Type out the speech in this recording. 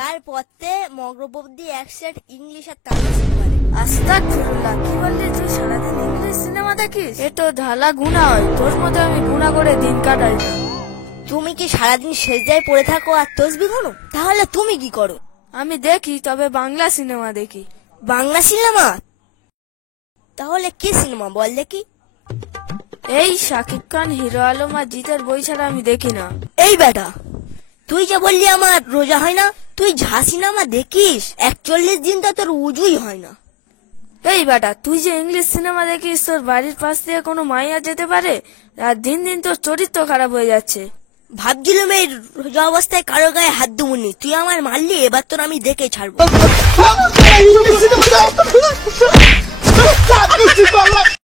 তারপরে মগ্রবর্তী এক set English আর Tamil cinema দেখি। আস্তাগফিরুল্লাহ, কি বললি তুই? সারাদিন ইংলিশ সিনেমা দেখিস? এ তো ঢালা গুনাহ হয়। তোর মতো আমি গুনাহ করে দিন কাটাই না। তুমি কি সারাদিন সেজদায় পড়ে থাকো আর তসবিহ গোনো? তাহলে তুমি কি করো? আমি দেখি, তবে বাংলা সিনেমা দেখি। বাংলা সিনেমা? তাহলে কি সিনেমা বল দেখি। এই শাকিব খান, হিরো আলম আর জিতের বই ছাড়া আমি দেখি না। এই বেটা, তুই যে বললি আমার রোজা হয় না, তুই যা সিনেমা দেখিস 41 দিন তো তোর উজুই হয় না। এই বেটা, তুই যে ইংলিশ সিনেমা দেখিস, তোর বাড়ির পাশ দিয়ে কোনো মাইয়া যেতে পারে? আর দিন দিন তোর চরিত্র খারাপ হয়ে যাচ্ছে। ভাবছিলাম এই রোজা অবস্থায় কারো গায়ে হাত দেবনি, তুই আমার মারলি, এবার তোর আমি দেখে ছাড়বো।